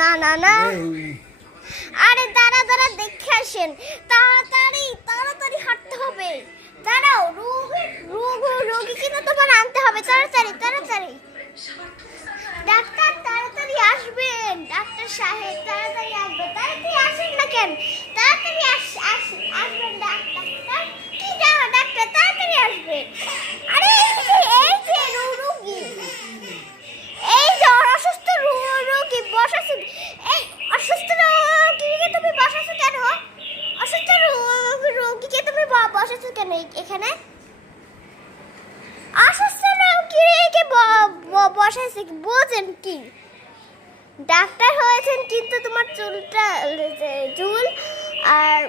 না না না, আরে দাঁড়া দাঁড়া দেখে আসেন, তাড়াতাড়ি তাড়াতাড়ি হাঁটতে হবে। দাঁড়াও, রোগী কিন্তু তোমার আনতে হবে, তাড়াতাড়ি তাড়াতাড়ি। ডাক্তার তাড়াতাড়ি আসবেন, ডাক্তার সাহেব তাড়াতাড়ি আসবেন, তাড়াতাড়ি আসেন না কেন, তাড়াতাড়ি আসবেন ডাক্তার, কি জানো ডাক্তার তাড়াতাড়ি আসবেন। আরে এই যে রোগী, এই যে অসুস্থ রোগী বসাছে, এই অসুস্থ রোগীকে তুমি বসাছো কেন? অসুস্থ রোগীকে তুমি বসাছো কেন এখানে? অসুস্থ রোগীকে বসাইছে বোঝেন কি? ডাক্তার হয়েছেন কিন্তু তোমার চুল আর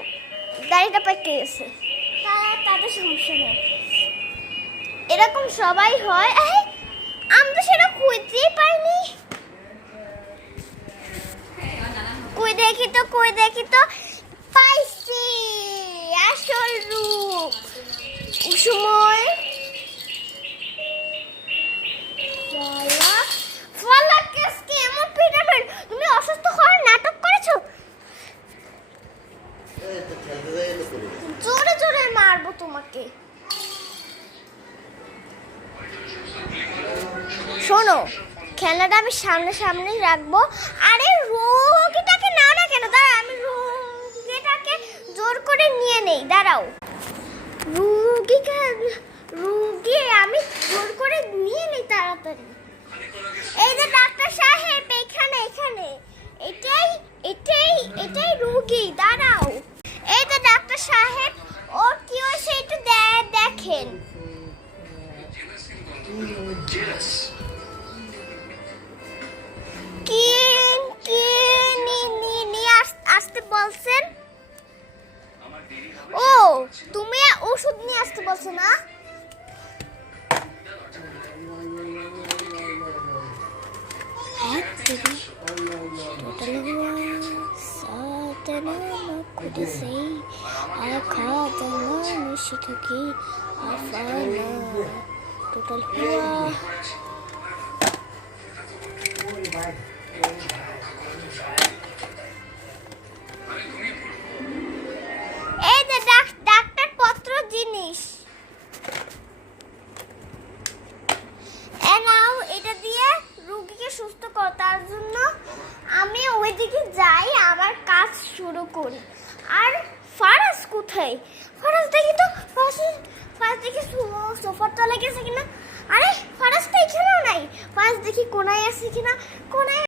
দাড়িটা পেকে গেছে, তাদের সমস্যা নেই, এরকম সবাই হয়। আমি তো সেটা খুঁজতেই পাইনি। কই দেখি তো পাইছি আসল রূপ। সময় তুমি অসুস্থ হওয়ার নাটক করেছো, জোরে জোরে মারবো তোমাকে। শোনো, খেলাটা আমি সামনেই রাখবো। আরে রোগীটাকে না কেন, দাঁড়া আমি রোগীটাকে জোর করে নিয়ে নেই, দাঁড়াও। রোগী আমি জোর করে নিয়ে নেই তাড়াতাড়ি। এই যে ডাক্তার সাহেব, এখানে এটাই রোগী, দাঁড়াও। এই যে ডাক্তার সাহেব, ওর কি হয়েছে একটু দেখেন। কি নিয়ে আসতে বলছেন? ও, তুমি ওষুধ নিয়ে আসতে বলছো না? টোটাল এই যে ডাক্তার পত্র জিনিস, নাও এটা দিয়ে রোগীকে সুস্থ কর। তার জন্য আমি ওইদিকে যাই, আমার কাজ শুরু করি। আর ফারাজ কোথায়? ফারাজ দেখি তো, ফারাজ দেখি সোফার তলায় গেছে কিনা। আরে ফারাজ তো এখানেও নাই, ফারাজ দেখি কোনায় আছে কিনা, কোনায়